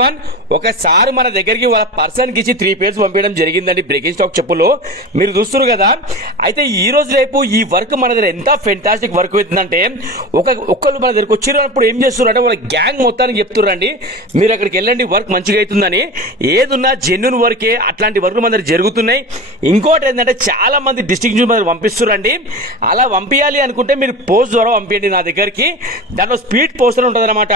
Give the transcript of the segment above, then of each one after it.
One ఒకసారి మన దగ్గరికి వాళ్ళ పర్సన్ కి ఇచ్చి 3 పేర్స్ పంపించడం జరిగిందండి బ్రేకింగ్ స్టాక్ చెప్పులు మీరు చూస్తున్నారు కదా. అయితే ఈ రోజు రేపు ఈ వర్క్ మన దగ్గర ఎంత ఫెంటాస్టిక్ వర్క్ అవుతుందంటే ఒక్కళ్ళు మన దగ్గరకు వచ్చినప్పుడు ఏం చేస్తున్నారు అంటే వాళ్ళ గ్యాంగ్ మొత్తానికి చెప్తున్నారండి మీరు అక్కడికి వెళ్ళండి వర్క్ మంచిగా అవుతుందని. ఏదున్నా జెన్యున్ వర్కే అట్లాంటి వర్క్ మన దగ్గర జరుగుతున్నాయి. ఇంకోటి ఏంటంటే చాలా మంది డిస్ట్రిక్ట్ నుంచి మన దగ్గర పంపిస్తున్నారండి. అలా పంపించాలి అనుకుంటే మీరు పోస్ట్ ద్వారా పంపించండి నా దగ్గరికి. దాంట్లో స్పీడ్ పోస్టర్ ఉంటుంది అనమాట,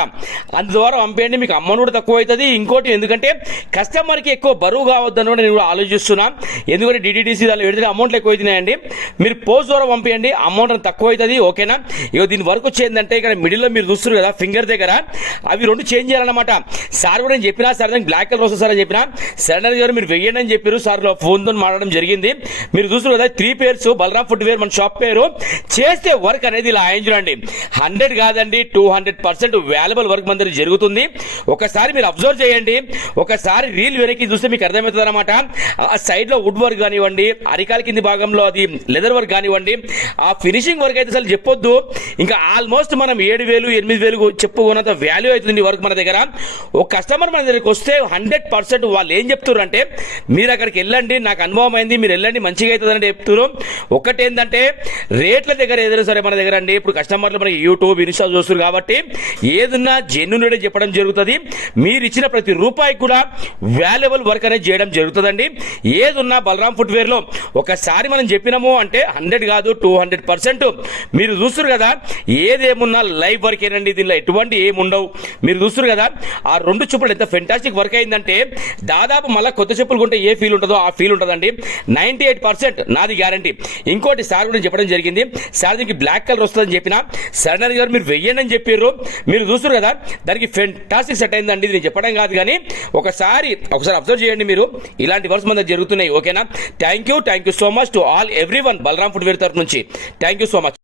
అందు ద్వారా పంపించండి. మీకు అమౌంట్ కూడా తక్కువ అవుతుంది. ఇంకోటి ఎందుకంటే కస్టమర్కి ఎక్కువ బరువు కావద్దని కూడా నేను ఆలోచిస్తున్నా. ఎందుకంటే డిడిడిసి దానిలో పెడితే అమౌంట్లు ఎక్కువ అవుతున్నాయండి. మీరు పోస్ట్ ద్వారా పంపించండి, అమౌంట్ తక్కువ అవుతుంది. ఓకేనా. ఇక దీని వర్క్ వచ్చేందంటే ఇక్కడ మిడిల్లో మీరు చూస్తున్నారు కదా ఫింగర్ దగ్గర అవి 2 చేంజ్ చేయాలన్నమాట. సార్ కూడా నేను చెప్పినా సార్ దానికి బ్లాక్ కలర్ వస్తుంది సార్ అని చెప్పినా సరెండర్ గారు మీరు వెయ్యండి అని చెప్పారు. సార్ ఫోన్తో మాట్లాడడం జరిగింది. మీరు చూస్తున్నారు కదా 3 పేర్స్ బలరాం ఫుట్వేర్ మన షాప్ పేరు. చేస్తే వర్క్ అనేది ఇలా అయించండి 100 కాదండి 200% వాల్యుబుల్ వర్క్ మన దగ్గర జరుగుతుంది. ఒకసారి మీరు అబ్జర్వ్ చేయండి, ఒకసారి రీల్ వెనక్కి చూస్తే మీకు అర్థమవుతుంది అనమాట. ఆ సైడ్ లో వుడ్ వర్క్ కానివ్వండి, అరికాల కింది భాగంలో అది లెదర్ వర్క్ కానివ్వండి, ఆ ఫినిషింగ్ వర్క్ అయితే అసలు చెప్పొద్దు. ఇంకా ఆల్మోస్ట్ మనం 7,000 8,000 చెప్పుకున్నంత వాల్యూ అవుతుంది వర్క్ మన దగ్గర. ఒక కస్టమర్ మన దగ్గరికి వస్తే 100% వాళ్ళు ఏం చెప్తారు అంటే మీరు అక్కడికి వెళ్ళండి, నాకు అనుభవం అయింది, మీరు వెళ్ళండి మంచిగా అవుతుంది అని చెప్తారు. ఒకటి ఏంటంటే రేట్ల దగ్గర ఏదైనా సరే మన దగ్గర అండి ఇప్పుడు కస్టమర్లు మనకి యూట్యూబ్ ఇన్స్టా చూస్తారు కాబట్టి ఏదన్నా జెన్యూన్ రేట్ చెప్పడం జరుగుతుంది. మీరు ఇచ్చిన ప్రతి రూపాయి కూడా వాల్యుబుల్ వర్క్ అనేది చేయడం జరుగుతుందండి. ఏదున్నా బలరాం ఫుట్వేర్ లో ఒకసారి మనం చెప్పినాము అంటే 100 కాదు 200% మీరు చూస్తారు కదా. ఏదేమున్నా లైవ్ వర్క్ ఏనండి, దీనిలో ఎటువంటి ఏముండవు. మీరు చూస్తారు కదా ఆ 2 చెప్పులు ఎంత ఫెంటాస్టిక్ వర్క్ అయిందంటే దాదాపు మళ్ళీ కొత్త చెప్పులు కొంటే ఏ ఫీల్ ఉంటుందో ఆ ఫీల్ ఉంటుందండి. 98% నాది గ్యారంటీ. ఇంకోటి సార్ కూడా చెప్పడం జరిగింది, సార్ దీనికి బ్లాక్ కలర్ వస్తుందని చెప్పిన సరెండర్ గారు మీరు వెయ్యండి అని చెప్పారు. మీరు చూస్తారు కదా దానికి ఫెంటాస్టిక్ సెట్ అయిందండి. నేను చెప్పడం కాదు కానీ ఒకసారి అబ్జర్వ్ చేయండి. మీరు ఇలాంటి వర్క్స్ మన దగ్గర జరుగుతున్నాయి. ఓకేనా. Thank you so much to all everyone Balaram footwear తరఫు నుంచి. Thank you so much.